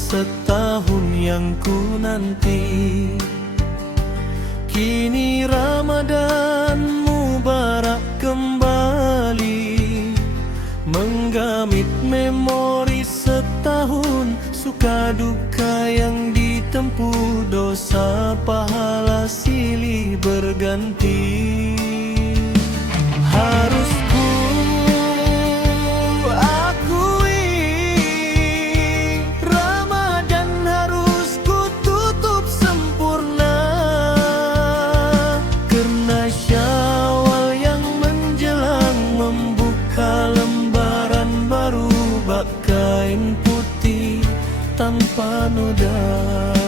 setahun yang ku nanti. Kini Ramadan Mubarak kembali Menggamit memori setahun Suka duka yang ditempuh dosa pahala silam. kain putih tanpa noda.